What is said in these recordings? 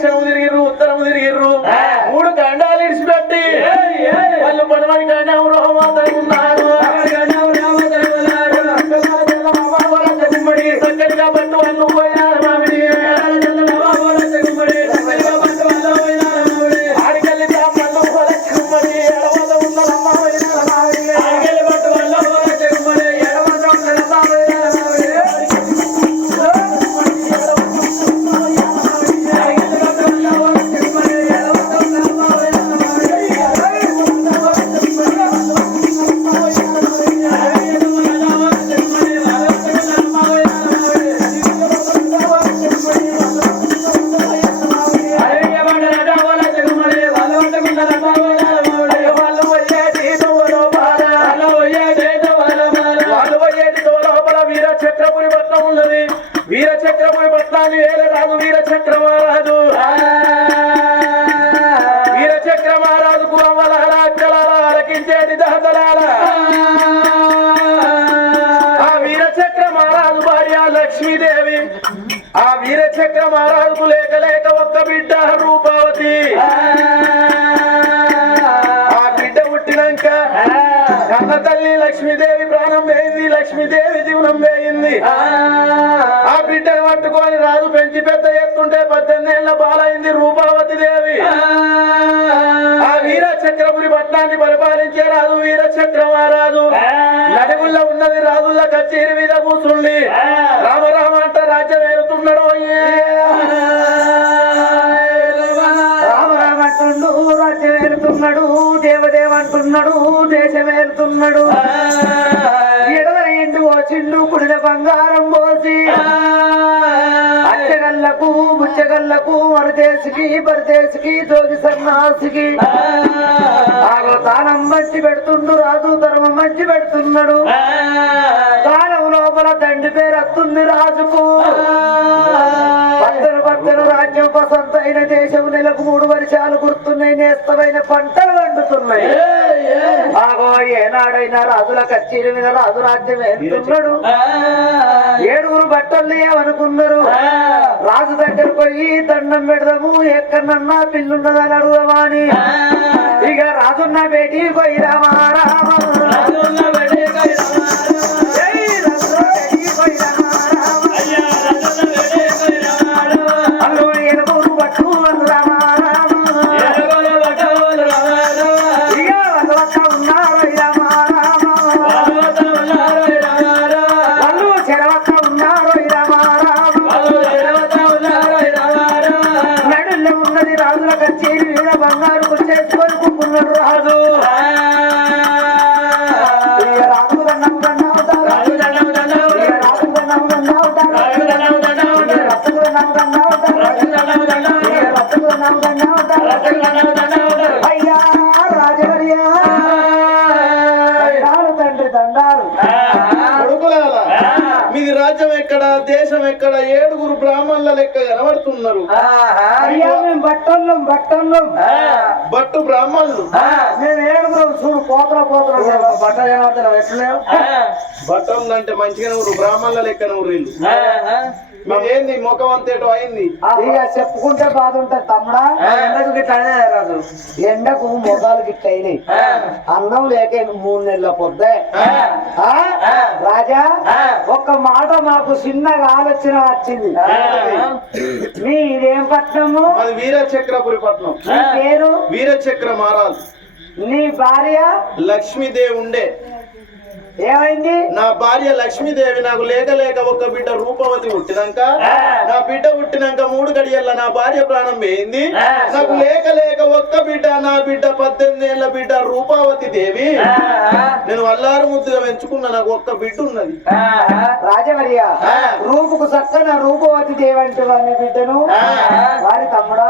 ದಕ್ಷಿಣ ಮುದಿರಿಗಿರು ಉತ್ತರ ಮುದಿರಿಗಿರು ಮೂಡು ಕಂಡಾಲಿ ಇಡಿಸ್ಬೇಡಿ ಅಲ್ಲಿ ಬಡವಣಿ ಕಂಡ ಅವರು ಮಾತಾಡಿ లక్ష్మీదేవి జీవనం వేయింది. ఆ. బిడ్డను పట్టుకొని రాజు పెంచి పెద్ద ఎత్తుంటే పద్దెనిమిది ఏళ్ళ బాలైంది రూపావతి దేవి. ఆ. వీర చక్రపురి పట్నాన్ని పరిపాలించే రాజు వీర చక్ర మహారాజు నడుగుల్లో ఉన్నది రాజుల కచేరి మీద కూర్చుండి. రామ రామ అంట రాజ్యం ఏరుతున్నాడు రామ రామ అంటుండు రాజ్యం ఏలుతున్నాడు దేవదేవ అంటున్నాడు దేశం ఏలుతున్నాడు పోచిండు కుడిన బంగారం పోసి అచ్చగల్లకు ముచ్చగల్లకు మరదేశికి పరదేశికి జోగి సన్నాసికి. ఆగో దానం మంచి పెడుతుండు రాజు ధర్మం మంచి పెడుతున్నాడు. దానం లోపల తండ్రి పేరు వస్తుంది రాజుకు రాజ్యం పసంత అయిన దేశం నెలకు మూడు వర్షాలు గుర్తున్నాయి నేస్తమైన పంటలు వండుతున్నాయి. ఆగో ఏనాడైనా రాజుల కచ్చేరి మీద రాజు రాజ్యం వేస్తున్నాడు ఏడుగురు బట్టలు ఏమనుకున్నారు? రాజు దగ్గర పోయి దండం పెడదాము ఎక్కడన్నా పిల్లున్నదని అడుగుదామా అని. ఇక రాజున్న బేటీ పోయి రామా. రామ బ్రాహ్మణుల లెక్క కనబడుతున్నారు. బట్టు బ్రాహ్మణులు. ఏడుగురం చూడు పోతల పోతల బట్ట జనార్దనం ఎట్లేవు బట్టలు అంటే మంచిగానే ఊరు బ్రాహ్మణుల లెక్కన ఊరిల్లు మీదేంది ముఖం అంతేటో అయింది? ఇక చెప్పుకుంటే బాధ ఉంటది తమ్ముడా ఎండకు గిట్ట రాజు? ఎండకు మొగాలు గిట్ట అయినాయి. అన్నం లేక మూడు నెలల పొద్దే. ఆ? రాజా ఒక్క మాట మాకు చిన్నగా ఆలోచన వచ్చింది. మీ ఇదేం పట్నము? అది వీర చక్రపురి పట్నం పేరు? వీర చక్ర మహారాజు. నీ భార్య? లక్ష్మీదేవి ఉండే. ఏమైంది? నా భార్య లక్ష్మీదేవి నాకు లేక లేక ఒక్క బిడ్డ రూపవతి పుట్టినాక నా బిడ్డ పుట్టినాక మూడు గడియల్ల నా భార్య ప్రాణం పోయింది నాకు లేక లేక ఒక్క బిడ్డ నా బిడ్డ పద్దెనిమిది ఏళ్ళ బిడ్డ రూపావతి దేవి. నేను అల్లారు ముద్దుగా పెంచుకున్న నాకు ఒక్క బిడ్డ ఉన్నది. రాజవర్య రూపుకు చక్కన రూపవతి దేవంటి వారి బిడ్డను? వారి తమ్ముడా?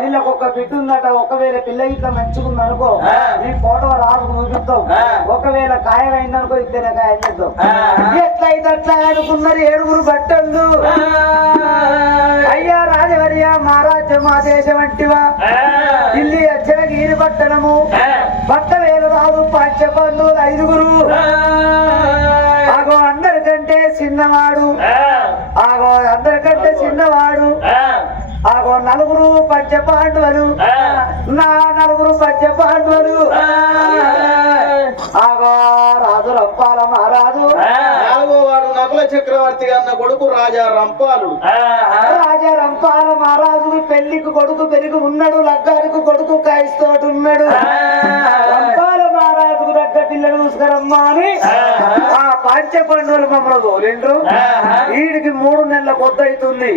వీళ్ళకి ఒక బిడ్డ ఉందట ఒకవేళ పిల్ల ఇట్లా మంచుకుంది అనుకో నీ ఫోటో రాదు చూపిస్తాం ఒకవేళ ఖాయమైందనుకో ఎట్లయితే అట్లా అనుకున్నారు ఏడుగురు బట్టలు అయ్యా రాజవర్య మా రాజ్యం మా దేశం వంటివా ఢిల్లీ అచ్చన గీరి పట్టణము. బట్ట వేలు రాదు పంచబంధువులు ఐదుగురు. ఆగో అందరికంటే చిన్నవాడు. ఆగో అందరికంటే చిన్నవాడు. ఆగో నలుగురు పంచ పాండవులు. నా నలుగురు పంచ పాండవులు. ఆగో రాజు రంపాల మహారాజు. నాలుగో వాడు నకుల చక్రవర్తి అన్న కొడుకు రాజా రంపాలుడు రాజా రంపాల మహారాజుకి పెళ్ళికి కొడుకు పెరిగి ఉన్నాడు లగ్గానికి పంచ పండుగలు మమ్మల్ని తోలిండ్రు వీడికి మూడు నెలల కొద్ది అవుతుంది.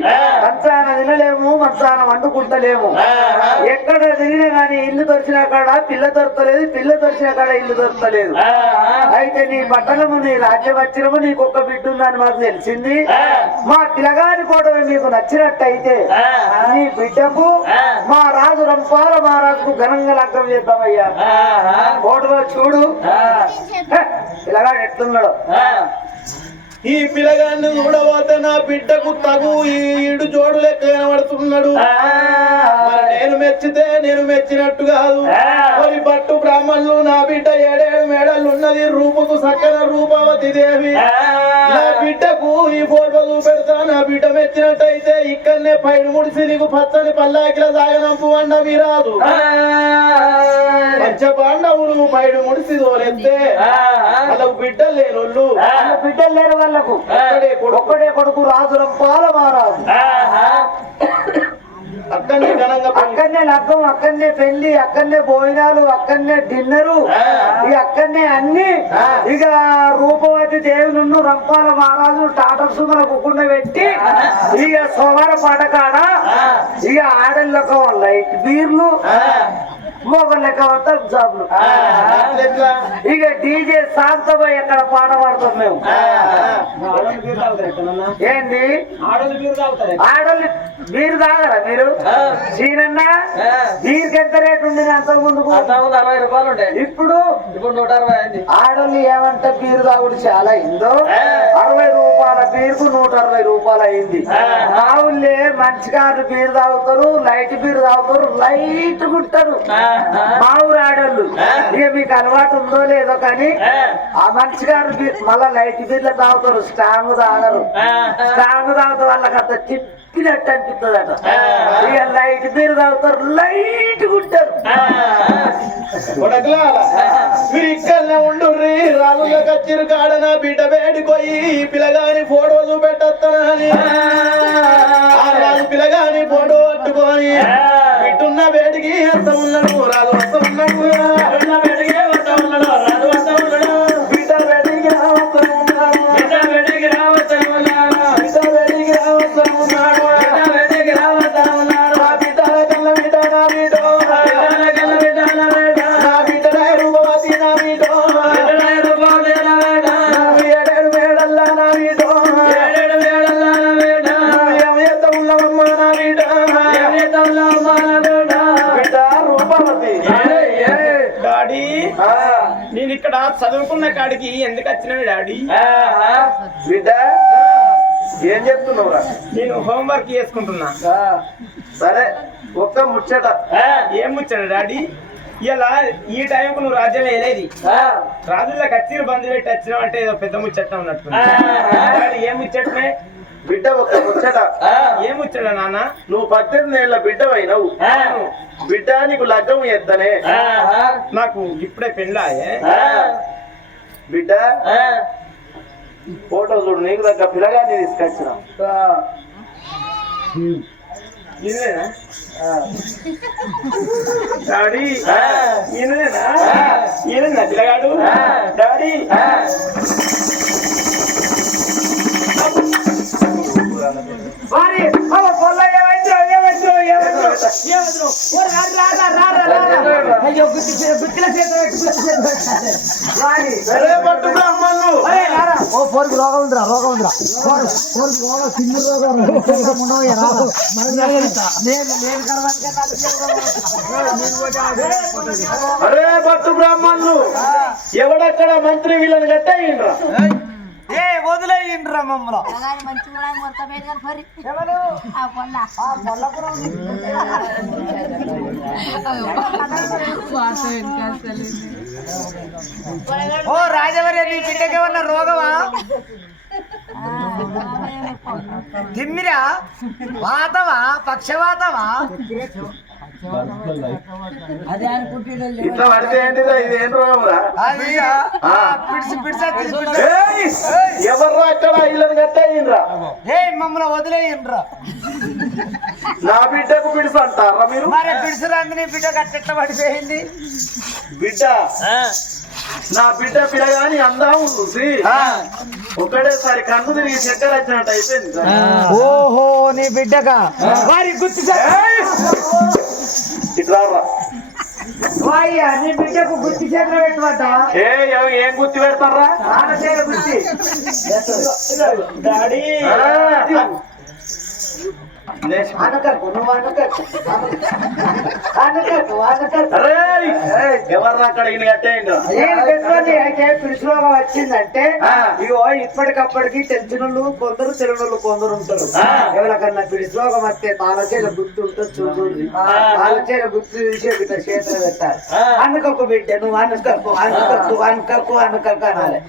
మంచాన తినలేము మంచాన వండుకుంటలేము. ఎక్కడ తిరిగినా గానీ ఇల్లు దొరికిన కాడ పిల్ల దొరకలేదు పిల్ల దొరికిన కాడ ఇల్లు దొరకలేదు. అయితే నీ పట్టణము నీ రాజ్యం వచ్చినము నీకు ఒక్క బిడ్డ ఉందని మాకు తెలిసింది. మా పిల్లగాని కూడా మీకు నచ్చినట్టయితే నీ బిడ్డకు మా రాజు రంపాల మహారాజుకు ఘనంగా లగ్గం చేద్దామయ్యా. ఫోటోలో చూడు. పిల్లగాడు ఎట్లున్నాడు. ఈ పిల్లగాన్ని చూడబోతే నా బిడ్డకు తగు ఈ ఈడు జోడు లెక్క కనబడుతున్నాడు. మరి నేను మెచ్చితే నేను మెచ్చినట్టు కాదు. మరి పట్టు బ్రాహ్మణులు నా బిడ్డ ఏడేడు మేడలు ఉన్నది రూపుకు సక్కన రూపవతి దేవి. నా బిడ్డకు ఈ ఫోటో చూపెడతా నా బిడ్డ మెచ్చినట్టయితే ఇక్కడనే పైన ముడిసి నీకు పచ్చని పల్లాకిల సాగనంపు అన్న విరాదు పంచ పాండవులు పైన ముడిసి దోరెత్తే వాళ్ళకు బిడ్డలు లేనోళ్ళు. వాళ్ళ బిడ్డలు లేరు వాళ్ళకు ఒక్కడే కొడుకు. ఒక్కడే కొడుకు రాజు రంపాల మహారాజు అక్కడనే. అక్కడనే లగ్గం అక్కడనే పెళ్ళి అక్కడనే భోజనాలు అక్కడనే డిన్నరు. అక్కడనే అన్ని. ఇక రూపవతి దేవుని రంపాల మహారాజు టాటా సుమల కుకుండా పెట్టి ఇక సోమవార పాటకాడ ఇక ఆడళ్ళకు లైట్ బీర్లు మొగలు లెక్క వస్తా జాబులు? ఇక డీజే శాంతమై అక్కడ పాట పాడతాం మేము. ఏంది? ఆడోళ్ళు మీరు తాగరా మీరు? సీనన్న ఎంత రేటు ఉండేది అంత ముందుకు అరవై రూపాయలు ఉంటాయి ఇప్పుడు? ఇప్పుడు నూట అరవై అయింది. ఆడోళ్ళు ఏమంటే బీరు తాగుడు చాలా అయిందో? అరవై రూపాయల బీరుకు నూట అరవై రూపాయలు అయింది. మా ఊళ్ళే మంచి కార్లు బీరు తాగుతారు లైట్ బీరు తాగుతారు లైట్ గుంటారు మా ఊరు ఆడోళ్ళు. ఇక మీకు అలవాటు ఉందో లేదో కానీ ఆ మంచి బీర్ మళ్ళా లైట్ బీర్లు తాగుతారు స్ట్రాంగ్ తాగరు. స్ట్రాంగ్ తాగుతా వాళ్ళకి అంత అనిపిస్తుందట ఇక లైట్ బీర్ తాగుతారు లైట్ గుంటారు. కొడకలారా, మీరు ఇక్కడనే ఉండుర్రి రాజుల కచ్చిరు కాడ నా బిడ్డ వేడిపోయి పిల్లగాని ఫోటో చూపెట్టని ఆ. రాజు పిల్లగాని ఫోటో పట్టుకొని ఇట్టున్న వేడికి ఎంత ఉన్నాడు రాజు వస్త ఉన్నాడు చదువుకున్న కాడికి ఎందుకు వచ్చినావు డాడీ? బిడ్డ ఏం చెప్తున్నావురా? నేను హోంవర్క్ చేసుకుంటున్నా. సరే ఒక్క ముచ్చట. ఏం ముచ్చాడు డాడీ? ఇలా ఈ టైంకు నువ్వు రాజ్యం వేయలేదు. రాజుల కచ్చిరి బంధు పెట్టి వచ్చినావు అంటే ఏదో పెద్ద ముచ్చట ఉన్నట్టు ఏం ముచ్చటనే? బిడ్డ ఒక్క ముచ్చట. ఏం ముచ్చట నాన్న? నువ్వు పద్దెనిమిది ఏళ్ళ బిడ్డవైనవు. బిడ్డ నీకు లగ్గం ఎత్తనే. నాకు ఇప్పుడే పెళ్ళాయే. బిడ్డ ఫోటో చూడు నీకు దగ్గర పిల్లగాన్ని తీసుకొచ్చిన. ఇదేనా డాడీ. ఈయననేనా ఈయన నదిలగాడు డాడీ. మరి అవ పొల్ల ఏమైందో ఏమైందో ఏమైందో ఏమైందో ఓ రా రా రా రా రా రా. అయ్యో చేత పెట్టు బ్రాహ్మణులు. ఓ ఫోర్కి రోగం ఉందిరా రోగం ఉందిరా. ఫోర్ ఫోర్కి రోగం తిండి రోగం. రాదు నేను నేను అరే పట్టు బ్రాహ్మణులు. ఎవడక్కడ మంత్రి వీళ్ళని గట్టయిండ్రా ఏ వదిలేయండిరా మమ్మల్ని. ఓ రాజవరి నీ బిడ్డకి ఏమన్నా రోగమా? తిమ్మిరా వాతవా పక్షవాతవా ఇట్లా పడితే ఏంటిదా ఇదేం. పిడిచి పిడిచి! ఎవర్రా అక్కడ ఇళ్ళని కట్టయిండ్రా? ఏయ్ మమ్మల్ని వదిలేయండ్రా. నా బిడ్డకు పిడుసు అంటారా మీరు? మరి రంగుని బిడ్డ కట్టెట్ట పడిపోయింది? బిడ్డ. నా బిడ్డ పిల్లగాని అందాము చూసి ఒకటేసారి కన్ను తిరిగి చక్కెర వచ్చినట్టు అయిపోయింది. ఓహో నీ బిడ్డగా. వారి గుర్తు ఏయ్! ఇట్లా రా. వాయ్యా నీ బిడ్డకు గుర్తు చేతులు ఏ ఏం గుర్తు పెడతారా? గుర్తి డాడీ. అక్కడ ఈయన కట్టేయండి? పిడిచిలోగా వచ్చిందంటే. ఇగో ఇప్పటికప్పటికి తెలిసిన కొందరు తెలియని వాళ్ళు కొందరు ఉంటారు. ఎవరికన్నా పిడిచిలోగం వస్తే తాళచేల గుర్తు ఉంటుంది చూడండి. తాళచేల గుర్తు చూసి బిడ్డ చేతులు పెట్టాలి. అనుకోకు బిడ్డ నువ్వు అనుకకు అనుకకు అనుకకు అనుకకు అనాలి.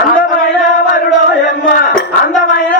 అందమైన వరుడోయమ్మ అందమైన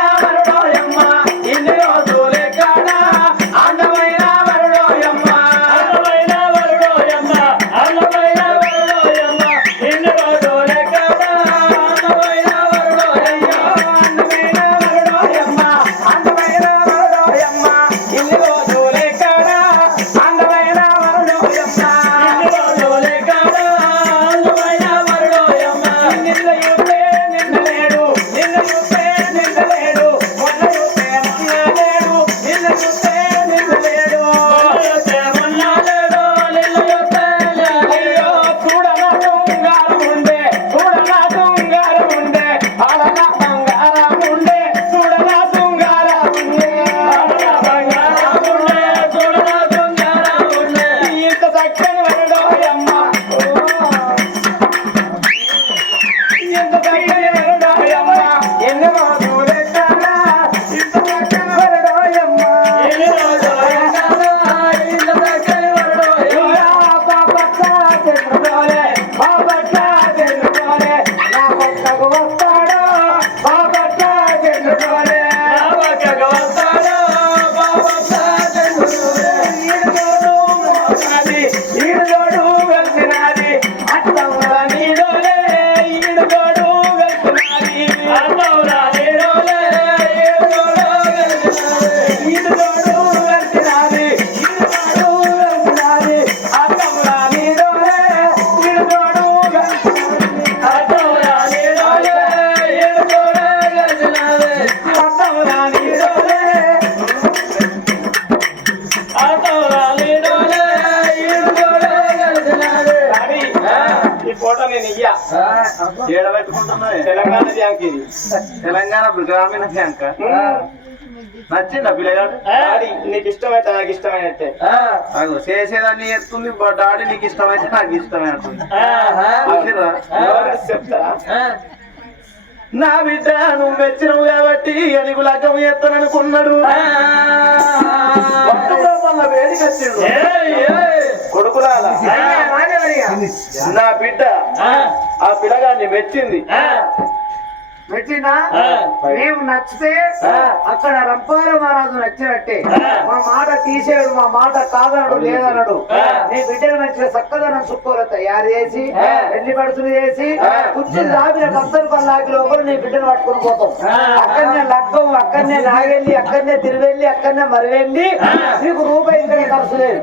Yeah. తెలంగాణ బ్యాంక్ ఇది. తెలంగాణ గ్రామీణ బ్యాంక్? నచ్చిందా పిల్లగాడు? డాడీ నీకు ఇష్టమైతే నాకు ఇష్టమైనట్టే. చేసేదాన్ని ఎత్తుంది డాడీ నీకు ఇష్టమైతే నాకు ఇష్టమే అంటుంది ఆశీర్రా. ఎవరు చెప్తారా నా బిడ్డ నువ్వు మెచ్చినవు కాబట్టి నీకు లగ్గం వచ్చిండు. కొడుకులాల నా బిడ్డ ఆ. పిల్లగాన్ని మెచ్చింది. పెట్టినా మేము నచ్చితే అక్కడ రంపాల మహారాజు నచ్చినట్టే. మా మాట తీసేయడు మా మాట కాదనడు లేదనడు. నీ బిడ్డను మంచిగా చక్కదనం చుక్కోలు తయారు చేసి పెళ్ళి పడుతులు చేసి కుర్చీలు దాపిన కత్తలు పల్లాకి లోపల నీ బిడ్డను పట్టుకుని పోతాం. అక్కడనే లగ్గం అక్కడనే నాగెళ్ళి అక్కడనే తిరివెళ్ళి అక్కడనే మరివెళ్ళి నీకు రూపాయి ఇక్కడ ఖర్చు లేదు.